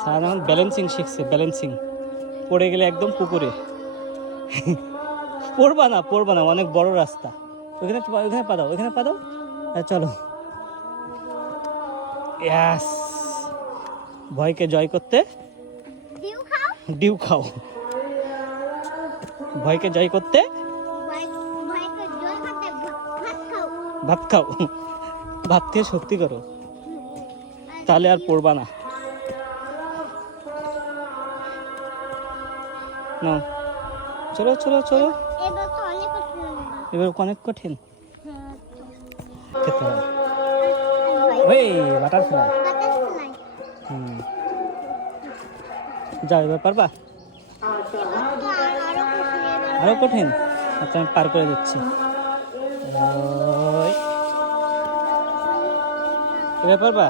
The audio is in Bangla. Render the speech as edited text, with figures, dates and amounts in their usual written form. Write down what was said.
সায়ন এখন ব্যালেন্সিং শিখছে, ব্যালেন্সিং। পড়ে গেলে একদম পুকুরে। পড়বা না, অনেক বড় রাস্তা। ওইখানে পা দাও, ওইখানে পা দাও। চলো। ইয়াস, ভয়কে জয় করতে ডিউ খাও। ভয়কে জয় করতে ভাত খাও। ভাত খেয়ে শক্তি করো, তাহলে আর পড়বা না। নাও, চলো চলো চলো। এবার অনেক কঠিন খেতে হয়। ওই বাটারফ্লাই। যাও, এবার পারবা? আরো কঠিন? আচ্ছা, আমি পার করে দিচ্ছি। এবার পারবা?